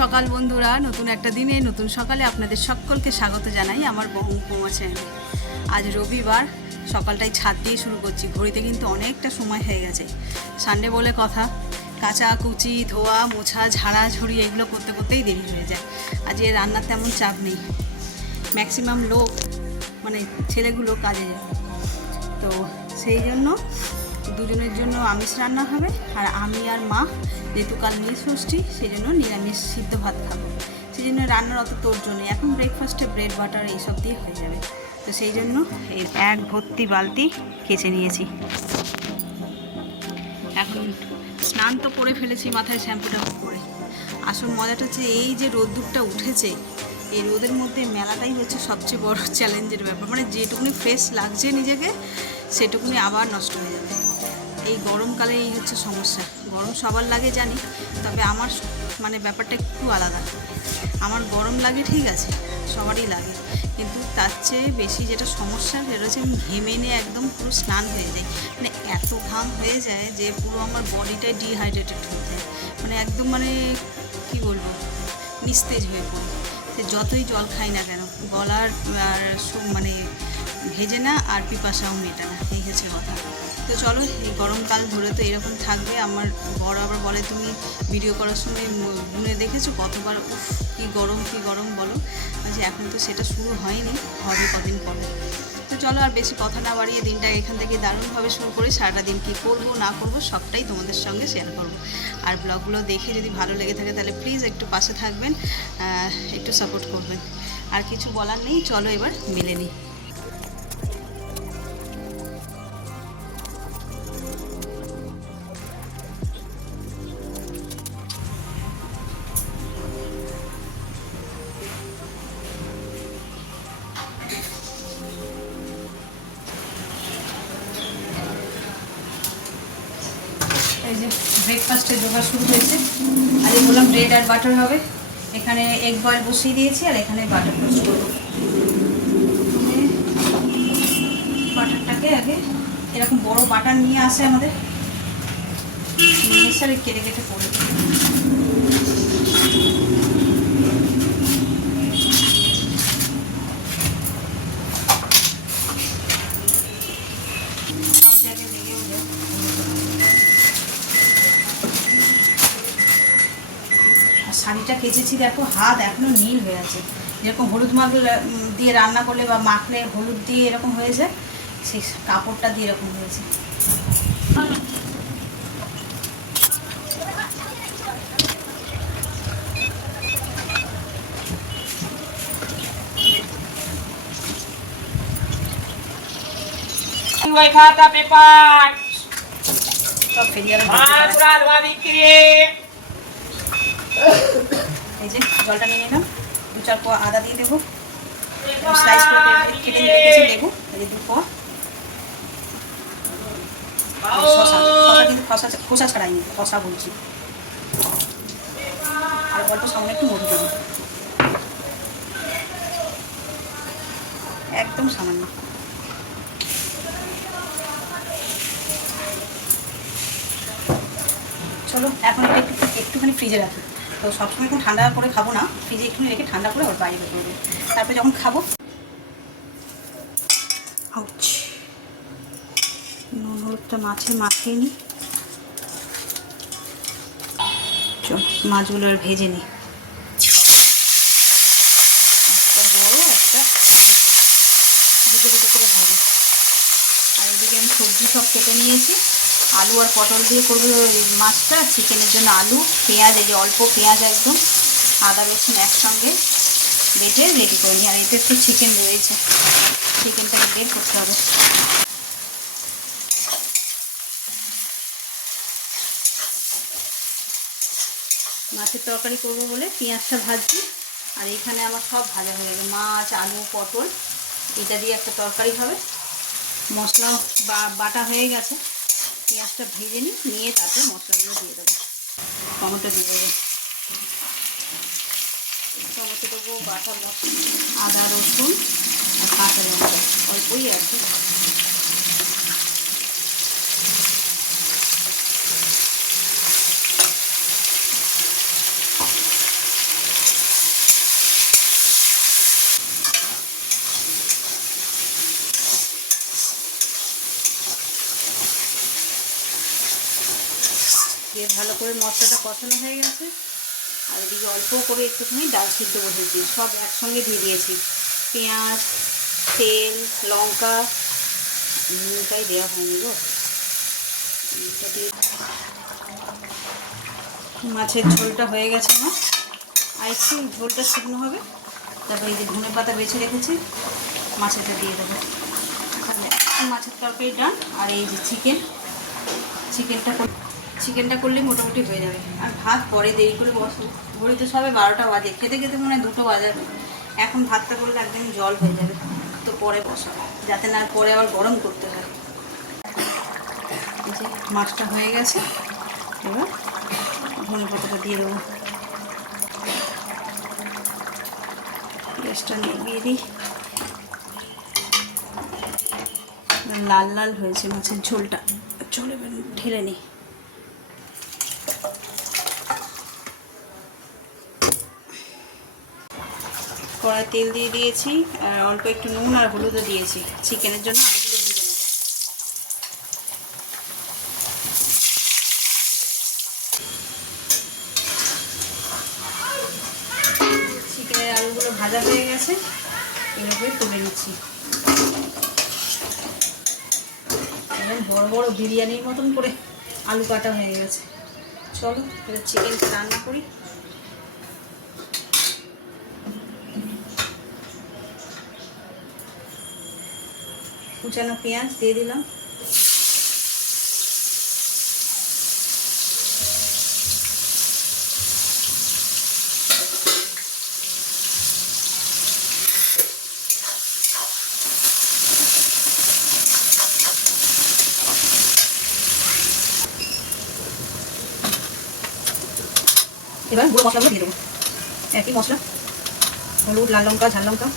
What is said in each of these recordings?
সকাল বন্ধুরা, নতুন একটা দিনে নতুন সকালে আপনাদের সকলকে স্বাগত জানাই আমার বৌমা চ্যানেলে। আজ রবিবার, সকালটাই ছাদ দিয়ে শুরু করছি। ঘড়িতে কিন্তু অনেকটা সময় হয়ে গেছে। সানডে বলে কথা, কাঁচা কুচি ধোয়া মোছা ঝাড়াঝুড়ি এগুলো করতে করতেই দেরি হয়ে যায়। আজ এর রান্নার তেমন চাপ নেই, ম্যাক্সিমাম লোক মানে ছেলেগুলো কাজে যায়, তো সেই জন্য দুজনের জন্য আমিষ রান্না হবে। আর আমি আর মা যেহেতু কাল নীলষষ্ঠী, সেই জন্য নিরামিষ সিদ্ধ ভাত খাবো। সেই জন্য রান্নার অত তোড়জোড় নেই। এখন ব্রেকফাস্টে ব্রেড বাটার এইসব দিয়ে হয়ে যাবে। তো সেই জন্য এই এক ভর্তি বালতি কেচে নিয়েছি। এখন স্নান তো করে ফেলেছি, মাথায় শ্যাম্পুটা করে। আসল মজাটা হচ্ছে এই যে রোদ্দুরটা উঠেছে, এই রোদের মধ্যে মেলাটাই হচ্ছে সবচেয়ে বড় চ্যালেঞ্জের ব্যাপার। মানে যেটুকুনি ফ্রেশ লাগছে নিজেকে, সেটুকুনি আবার নষ্ট হয়ে যাবে। এই গরমকালে এই হচ্ছে সমস্যা। গরম সবার লাগে জানি, তবে আমার মানে ব্যাপারটা একটু আলাদা। আমার গরম লাগে ঠিক আছে, সবারই লাগে, কিন্তু তার চেয়ে বেশি যেটা সমস্যা সেটা হচ্ছে আমি ঘেমে নিয়ে একদম পুরো স্নান হয়ে যাই। মানে এত ঘাম হয়ে যায় যে পুরো আমার বডিটাই ডিহাইড্রেটেড হয়ে যায়। মানে একদম মানে কী বলবো, নিস্তেজ হয়ে পড়ি। সে যতই জল খাই না কেন, গলার আর মানে ভেজে না আর পিপাসাও মেটে না, এই হচ্ছে কথা। তো চলো, এই গরমকাল ধরে তো এরকম থাকবে। আমার বড় আবার বলে, তুমি ভিডিও করার সময় গুনে দেখেছো কতবার উফ কী গরম বলো। যে এখন তো সেটা শুরু হয়নি, হবে কদিন পরে। তো চলো, আর বেশি কথা না বাড়িয়ে দিনটা এখান থেকে দারুণভাবে শুরু করে সারাটা দিন কী করবো না করবো সবটাই তোমাদের সঙ্গে শেয়ার করবো। আর ব্লগগুলো দেখে যদি ভালো লেগে থাকে তাহলে প্লিজ একটু পাশে থাকবেন, একটু সাপোর্ট করবেন। আর কিছু বলার নেই, চলো এবার মিলে নিই। এই যে ব্রেকফাস্টের জোগাড় শুরু হয়েছে। আর এই বললাম ব্রেড আর বাটার হবে। এখানে এগ বয়েল বসিয়ে দিয়েছি, আর এখানে বাটার টোস্ট করবো। বাটারটাকে আগে এরকম বড় বাটার নিয়ে আসে আমাদের, নিয়ে এসে আর কেটে কেটে পড়ে শাড়িটা কেচেছি, দেখো হাত এখনো নীল হয়ে আছে। যেরকম হলুদ দিয়ে রান্না করলে বা মাখলে হলুদ দিয়ে এরকম হয়ে যায়, সেই কাপড়টা দিয়ে এরকম হয়েছে। সব ফেরিয়ার এই যে জলটা নিয়ে নিলাম, 2-4 কোয়া আদা দিয়ে দেবো, স্লাইস করে কেটে নিয়ে রেখেছি লেবু, এই যে 2 কোয়া শসা কিন্তু খোসা ছাড়াইনি, খসা বলছি। আর অল্প সামনে একটু মধু দেবো, একদম সামান্য। চলো এখন এটা একটুখানি ফ্রিজে রাখি। তো সবসময় এখন ঠান্ডা করে খাবো না, ফ্রিজে একটুখানি রেখে ঠান্ডা করে ওর বাইরে করবো, তারপরে যখন খাবো। নুন হলুদটা মাছে মাখিয়ে নিই। চল মাছগুলো আর ভেজে নিই। একটা বড় একটা দুটো করে ভাজি। আর এদিকে আমি সবজি সব কেটে নিয়েছি। আলু আর পটল দিয়ে করবো এই মাছটা। চিকেনের জন্য আলু, পেঁয়াজ, এই যে অল্প পেঁয়াজ, একদম আদা রসুন একসঙ্গে বেটে রেডি করে নিই। আর এতে একটু চিকেন রয়েছে, চিকেনটাকে বের করতে হবে। মাছের তরকারি করবো বলে পেঁয়াজটা ভাজছি। আর এখানে আমার সব ভাজা হয়ে গেল, মাছ, আলু, পটল, এটা দিয়ে একটা তরকারি হবে। মশলা বাটা হয়ে গেছে, পেঁয়াজটা ভেজে নিয়ে তারপরে মশলাগুলো দিয়ে দেবো। টমেটো দিয়ে দেবো, টমেটো দেবো, বাটা মশলা, আদা রসুন আর কাঁচা লঙ্কা অল্পই আছে। ভালো করে মশলাটা কষানো হয়ে গেছে। আর এদিকে অল্প করে একটুখানি ডাল সিদ্ধ বসেছি, সব একসঙ্গে দিয়ে দিয়েছি। পেঁয়াজ, তেল, লঙ্কা, নুনটাই দেওয়া হয়নি গো, নুনটা দিয়ে। মাছের ঝোলটা হয়ে গেছে আমার, আর একটু ঝোলটা শুকনো হবে। তারপর এই যে ধনে পাতা বেছে রেখেছি, মাছেরটা দিয়ে দেবো। মাছের তরকারি ডান। আর এই যে চিকেনটা করলেই মোটামুটি হয়ে যাবে। আর ভাত পরে দেরি করে বসো, ঘড়িতে সবে 12টা বাজে, খেতে খেতে মনে হয় 2টো বাজাবে। এখন ভাতটা করলে একদম জল হয়ে যাবে, তো পরে বসো, যাতে না পরে আবার গরম করতে হয়। এই যে মাছটা হয়ে গেছে, এবার ধনে পাতাটা দিয়ে দেবো। গ্যাসটা নিভিয়ে দিই। লাল লাল হয়েছে মাছের ঝোলটা, চলে ঢেলে নিই। কড়াই তেল দিয়ে দিয়েছি, আর অল্প একটু নুন আর হলুদও দিয়েছি চিকেনের জন্য। আলুগুলো ভেজে নেব। চিকেনের আলুগুলো ভাজা হয়ে গেছে, এভাবে তুলে নিচ্ছি। একদম বড় বড় বিরিয়ানির মতন করে আলু কাটা হয়ে গেছে। চলো এবার চিকেনটা রান্না করি। কুচানো পেঁয়াজ দিয়ে দিলাম, এবার গুঁড়ো মশলাগুলো দিয়ে দেবো। একই মশলা, হলুদ, লাল লঙ্কা, ঝাল লঙ্কা,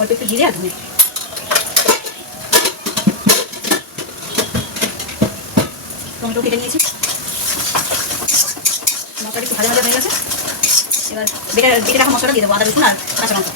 অল্প একটু জিরে আর ধনে। টমেটো কেটে নিয়েছি। মশলাটা একটু ভাজা ভাজা হয়ে গেছে, এবার বেটে রাখা মশলাটা দিয়ে দেবো, আদা, রসুন আর কাঁচা লঙ্কা।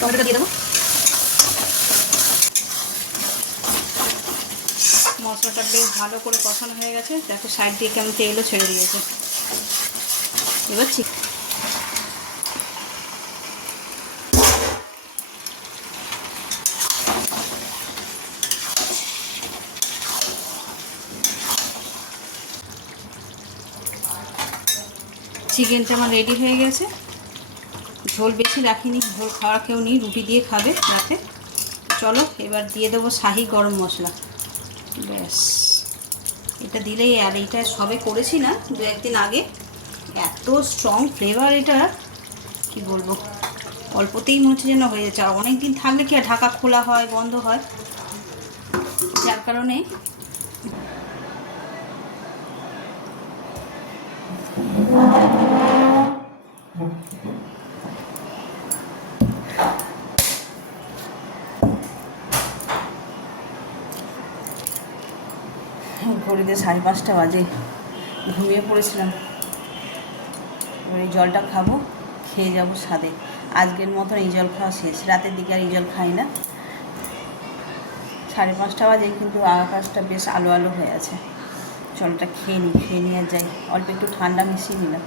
টমেটোটা দিয়ে দেবো। মশলাটা বেশ ভালো করে কষানো হয়ে গেছে, দেখো সাইড দিয়ে কেমন তেলও ছেড়ে দিয়েছে। এবার চিকেনটা আমার রেডি হয়ে গেছে। ঝোল বেশি রাখিনি, ঝোল খাওয়া কেউ নেই, রুটি দিয়ে খাবে রাতে। চলো এবার দিয়ে দেবো শাহি গরম মশলা। ব্যাস, এটা দিলেই। আর এইটা সবে করেছি না, 2-1 দিন আগে, এত স্ট্রং ফ্লেভার এটা, কি বলবো। অল্পতেই মনে হচ্ছে যেন হয়ে যাচ্ছে। আর অনেক দিন থাকলে কি আর ঢাকা খোলা হয় বন্ধ হয়, যার কারণে ঘড়িতে 5:30 বাজে, ঘুমিয়ে পড়েছিলাম। এবার এই জলটা খাবো, খেয়ে যাবো ছাদে। আজকের মতন এই জল খাওয়া শেষ, রাতের দিকে আর এই জল খাই না। 5:30 বাজে, কিন্তু আকাশটা বেশ আলো আলো হয়ে আছে। জলটা খেয়ে নিই আর যাই। অল্প একটু ঠান্ডা মিশিয়ে নিলাম।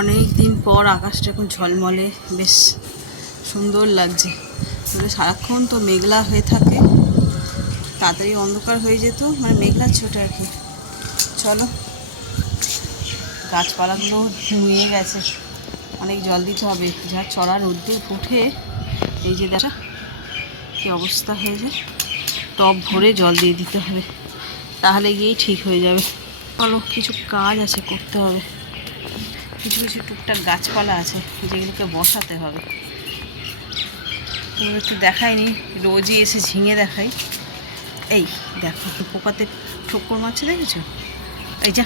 অনেক দিন পর আকাশটা এখন ঝলমলে, বেশ সুন্দর লাগছে। মানে সারাক্ষণ তো মেঘলা হয়ে থাকে, তাড়াতাড়ি অন্ধকার হয়ে যেত, মানে মেঘলা ছোট আর কি। চলো, গাছপালাগুলো নুয়ে গেছে, অনেক জল দিতে হবে। যা চড়া রোদ্দুর উঠে, এই যে দেখা কী অবস্থা হয়ে যায়। টব ভরে জল দিয়ে দিতে হবে, তাহলে গিয়েই ঠিক হয়ে যাবে। চলো, কিছু কাজ আছে, করতে হবে। কিছু টুকটাক গাছপালা আছে যেগুলোকে বসাতে হবে। এগুলো তো দেখায়নি, রোজই এসে ঝিঙে দেখাই। এই দেখো পোকাতে ঠোক্কর মারছে, দেখেছো? এই যা,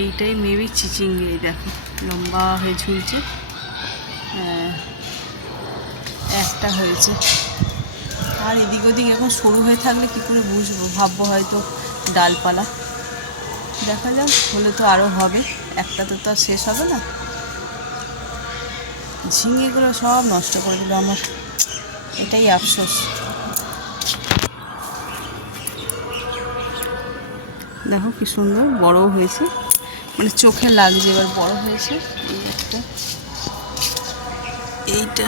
এইটাই মেবি চিচিঙ্গি, দেখো লম্বা হয়ে ঝুলছে। একটা হয়েছে, আর এদিক ওদিক এখন সরু হয়ে থাকলে কী করে বুঝবো, ভাববো হয়তো ডালপালা। দেখা যাক, হলে তো আরও হবে, একটা তো আর শেষ হবে না। ঝিঙেগুলো সব নষ্ট করে দিল আমার, এটাই আফসোস। দেখো কি সুন্দর বড়ও হয়েছে, মানে চোখে লাগছে এবার বড় হয়েছে। এই একটা,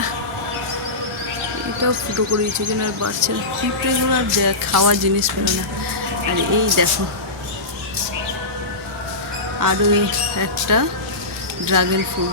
এটাও ফুটো করিয়েছে যেন আর বাড়ছে না। পিঁপড়েগুলো আর খাওয়ার জিনিস পেল না। আর এই দেখো আরও একটা ড্রাগন ফুল।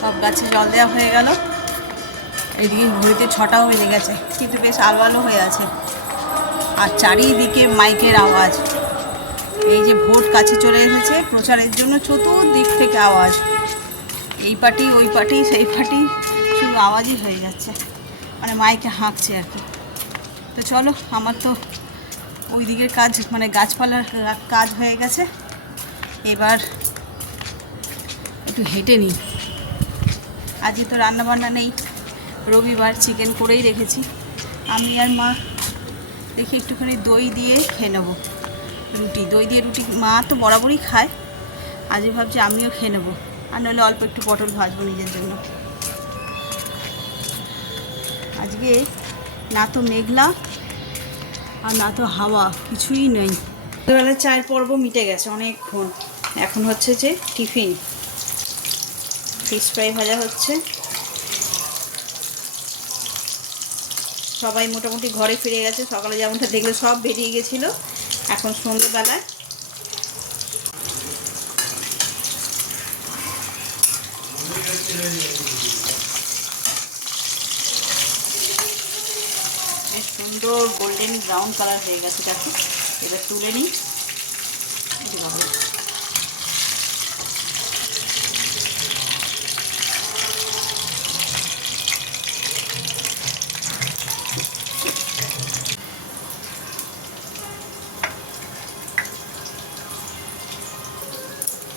সব গাছে জল দেওয়া হয়ে গেল। এদিকে ঘড়িতে 6টাও বেজে গেছে, কিন্তু বেশ আলো আলো হয়ে আছে। আর চারিদিকে মাইকের আওয়াজ, এই যে ভোট কাছে চলে এসেছে, প্রচারের জন্য চতুর্দিক থেকে আওয়াজ, এই পার্টি ওই পার্টি সেই পার্টি, শুধু আওয়াজই হয়ে যাচ্ছে, মানে মাইকে হাঁকছে আর কি। তো চলো, আমার তো ওই দিকের কাজ মানে গাছপালার কাজ হয়ে গেছে, এবার একটু হেঁটে নিই। আজকে তো রান্নাবান্না নেই, রবিবার, চিকেন করেই রেখেছি। আমি আর মা দেখি একটুখানি দই দিয়ে খেয়ে নেবো রুটি। দই দিয়ে রুটি মা তো বরাবরই খায়, আজকে ভাবছি আমিও খেয়ে নেবো। আর নইলে অল্প একটু পটল ভাজবো নিজের জন্য। আজকে না তো মেঘলা আর না তো হাওয়া, কিছুই নেই। সকালবেলা চায়ের পর্ব মিটে গেছে অনেকক্ষণ। এখন হচ্ছে যে টিফিন, ফিশ ফ্রাই ভাজা হচ্ছে। সবাই মোটামুটি ঘরে ফিরে গেছে, সকালে যেমনটা দেখলে সব বেরিয়ে গেছিলো। এখন সন্ধ্যেবেলায় বেশ সুন্দর গোল্ডেন ব্রাউন কালার হয়ে গেছে, দেখো। এবার তুলে নিই।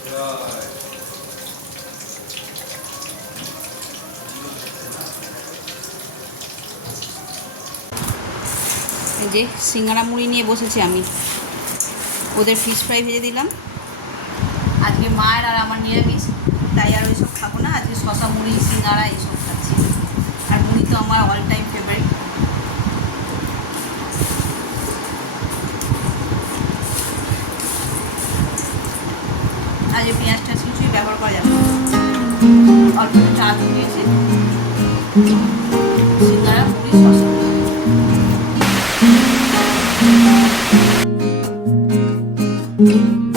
এই যে সিঙ্গাড়া মুড়ি নিয়ে বসেছি আমি, ওদের ফিশ ফ্রাই ভেজে দিলাম। আজকে মায়ের আর আমার নিরামিষ, তাই আর ওইসব খাবো না। আজকে শশা মুড়ি সিঙ্গাড়া এইসব খাচ্ছি। আর মুড়ি তো আমার অল টাইম ফেভারিট। আজকে পেঁয়াজ টাজ কিছুই ব্যবহার করা যাবে না, অল্প একটু আলু দিয়েছি, সিঙ্গাড়া মুড়ি শশা। Thank you.